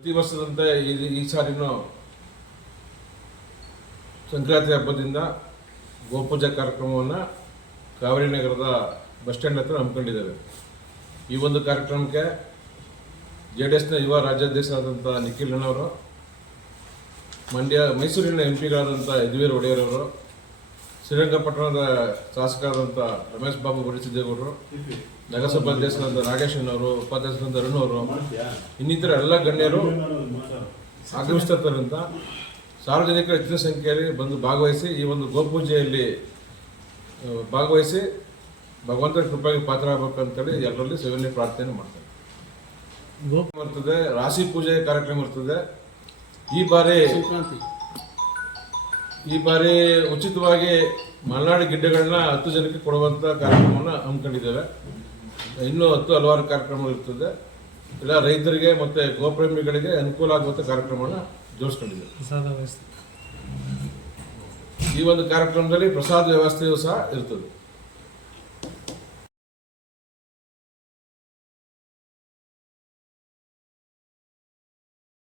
ಪ್ರತಿ ವರ್ಷದಂತೆ ಈ ಸಾರಿನೂ ಸಂಕ್ರಾಂತಿ ಹಬ್ಬದಿಂದ ಗೋಪೂಜಾ ಕಾರ್ಯಕ್ರಮವನ್ನು ಕಾವೇರಿ ನಗರದ ಬಸ್ ಸ್ಟ್ಯಾಂಡ್ ಹತ್ರ ಹಮ್ಮಿಕೊಂಡಿದ್ದೇವೆ. ಈ ಒಂದು ಕಾರ್ಯಕ್ರಮಕ್ಕೆ JDSನ ಯುವ ರಾಜ್ಯಾಧ್ಯಕ್ಷರಾದಂಥ ನಿಖಿಲ್ ಅಣ್ಣವರು, ಮೈಸೂರಿನ MP ಗಳಾದಂಥ ಯದುವೀರ್ ಒಡೆಯರ್ ಅವರು, ಶ್ರೀರಂಗಪಟ್ಟಣದ ಶಾಸಕರಾದಂಥ ರಮೇಶ್ ಬಾಬು ಬರಿಸಿದ್ದೇಗೌಡರು, ನಗರಸಭಾ ಅಧ್ಯಕ್ಷರಾದ ನಾಗೇಶ್ ಅವರು, ಉಪಾಧ್ಯಕ್ಷರಾದ ಅರುಣ್ ಅವರು, ಇನ್ನಿತರ ಎಲ್ಲ ಗಣ್ಯರು ಆಗಮಿಸುತ್ತಿದ್ದರಿಂದ ಸಾರ್ವಜನಿಕರ ಹೆಚ್ಚಿನ ಸಂಖ್ಯೆಯಲ್ಲಿ ಬಂದು ಭಾಗವಹಿಸಿ ಈ ಒಂದು ಗೋಪೂಜೆಯಲ್ಲಿ ಭಾಗವಹಿಸಿ ಭಗವಂತನ ಕೃಪೆಗೆ ಪಾತ್ರರಾಗಬೇಕಂತೇಳಿ ಎಲ್ಲರಲ್ಲಿ ಸೇವೆಯಲ್ಲಿ ಪ್ರಾರ್ಥನೆ ಮಾಡ್ತಾರೆ. ಇರ್ತದೆ, ರಾಶಿ ಪೂಜೆ ಕಾರ್ಯಕ್ರಮ ಇರ್ತದೆ. ಈ ಬಾರಿ ಉಚಿತವಾಗಿ ಮಲೆನಾಡು ಗಿಡ್ಡಗಳನ್ನ 10 ಜನಕ್ಕೆ ಕೊಡುವಂತ ಕಾರ್ಯಕ್ರಮವನ್ನು ಹಮ್ಮಿಕೊಂಡಿದ್ದೇವೆ. ಇನ್ನೂ ಹಲವಾರು ಕಾರ್ಯಕ್ರಮಗಳು ಇರ್ತದೆ. ಎಲ್ಲ ರೈತರಿಗೆ ಮತ್ತೆ ಗೋಪ್ರೇಮಿಗಳಿಗೆ ಅನುಕೂಲ ಆಗುವಂತ ಕಾರ್ಯಕ್ರಮವನ್ನು ಜೋಡಿಸ್ಕೊಂಡಿದ್ದೇವೆ. ಈ ಒಂದು ಕಾರ್ಯಕ್ರಮದಲ್ಲಿ ಪ್ರಸಾದ ವ್ಯವಸ್ಥೆಯೂ ಸಹ ಇರ್ತದೆ.